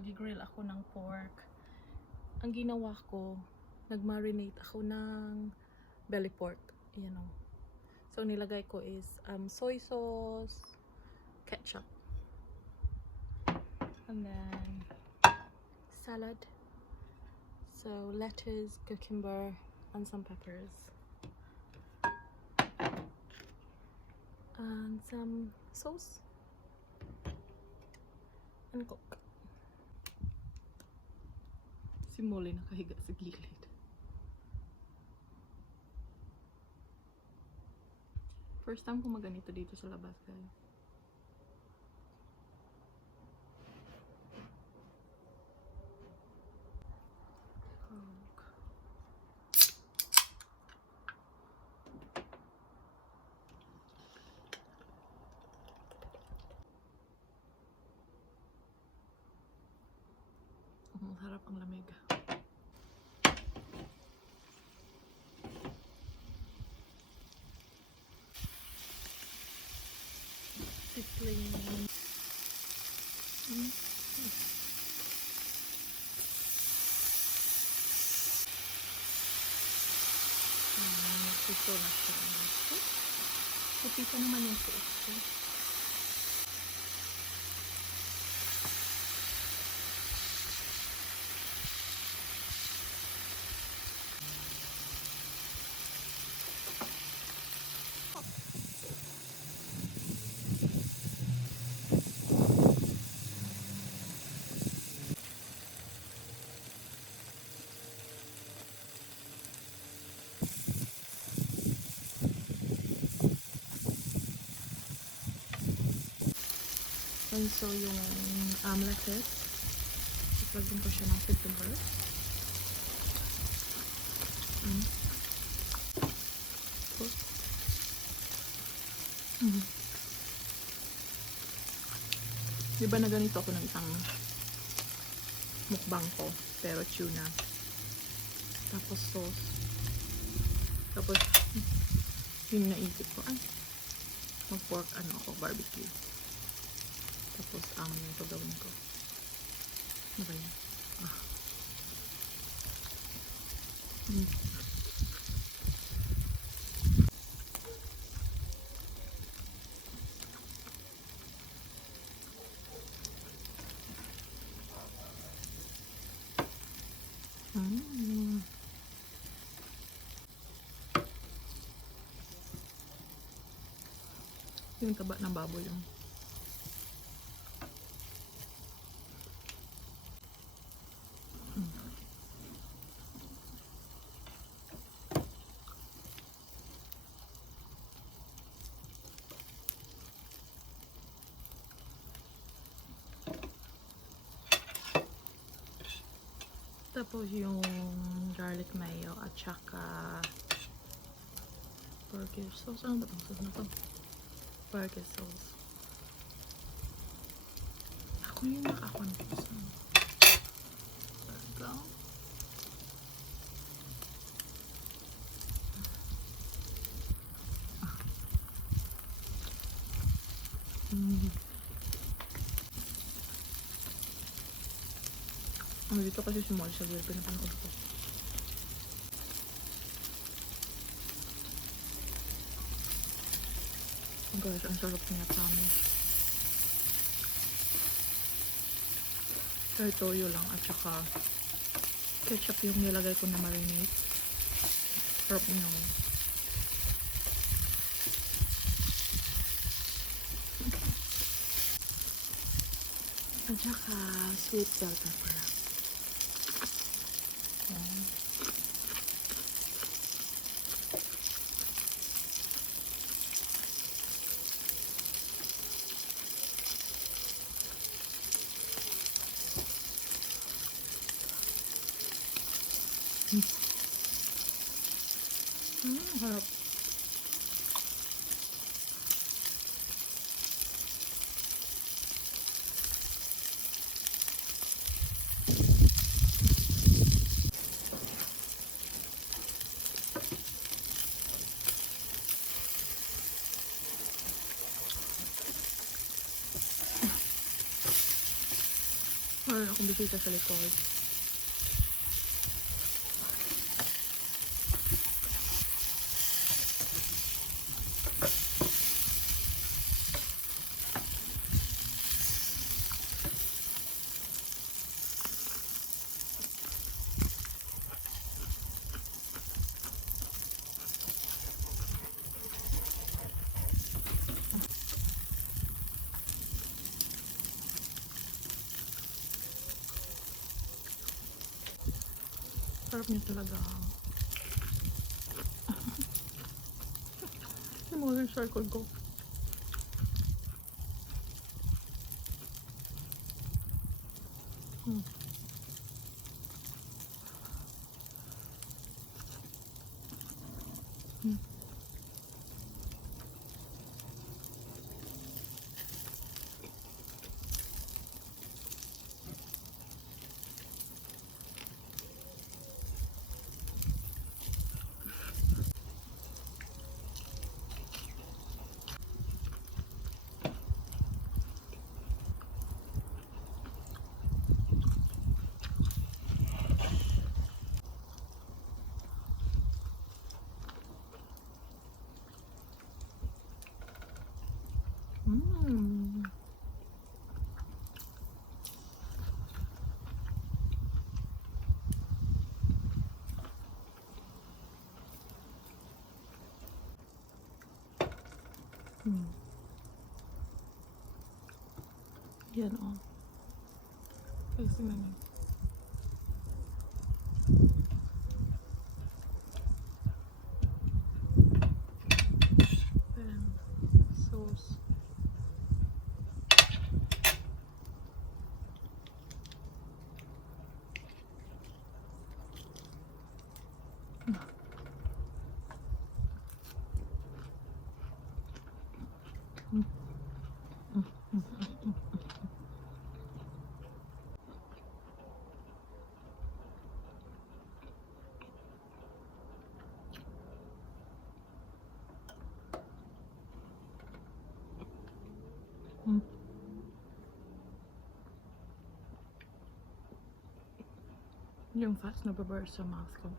Mag-grill ako ng pork. Ang ginawa ko, nag-marinate ako ng belly pork. Ayan o. So, nilagay ko is soy sauce, ketchup, and then salad. So, lettuce, cucumber, and some peppers. And some sauce. And cook. Si Molly nakahiga sa gilid. First time ko maganito dito sa labas, guys. Masarap ang lamig. Tickling. Nagsuso na siya. Puti pa naman yung sauce ko. And so yung lettuce, iplagin ko siya ng cucumber. Diba na ganito ako ng isang mukbang ko, pero tuna. Tapos sauce. Tapos yung naisip ko, mag-pork ako, barbecue. Tapos yung gagawin ko. Ano ba yan? Yung taba ng baboy yung tapos yung garlic mayo at saka burger sauce. Ano ba itong sauce na to? Burger sauce. Ako yung nakakonfuse. Burger. Dito kasi si Molly sa Will, pinapanood ko. Guys, ang sarap niya, promise. Pero toyo lang at saka ketchup yung nilagay ko na marinate. Sarap niya. At saka sweet bell pepper. Harap. Meron akong bisita sa likod. Sarap niya talaga. Yung mga circle ko. Hmm. Hmm. Mm. Mm. Yan o. Kasi na niya. Sauce. Mm. Mm. Mm. Mm. Mm. Yung fats na baburst sa mouth ko.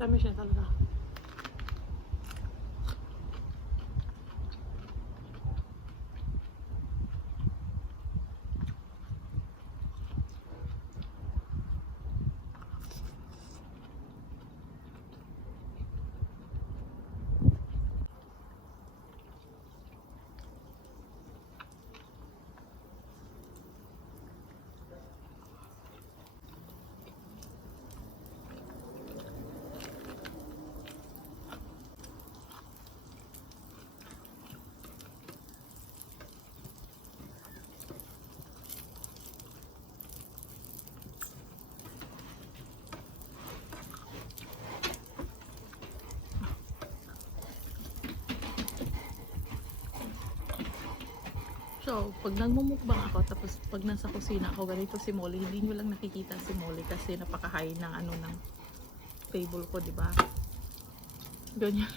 Dami siya talaga. So, pag nagmumukbang ako, tapos pag nasa kusina ako, ganito si Molly, hindi nyo lang nakikita si Molly kasi napaka-high ng ano ng table ko, di ba? Ganyan.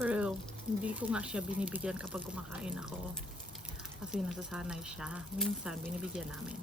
Pero, hindi ko nga siya binibigyan kapag kumakain ako. Kasi nasasanay siya. Minsan, binibigyan namin.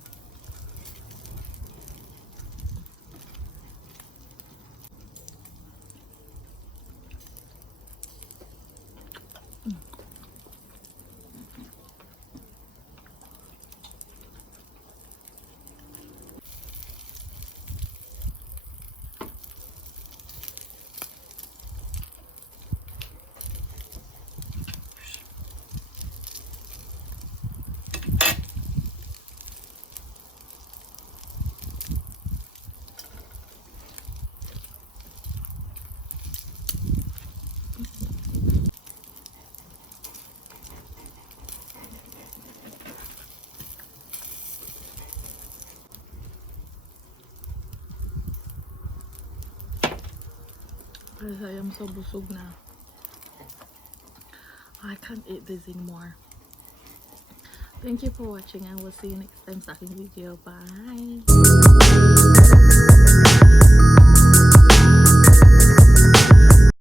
because I am so busog na. I can't eat this anymore. Thank you for watching and we'll see you next time sa aking video. Bye!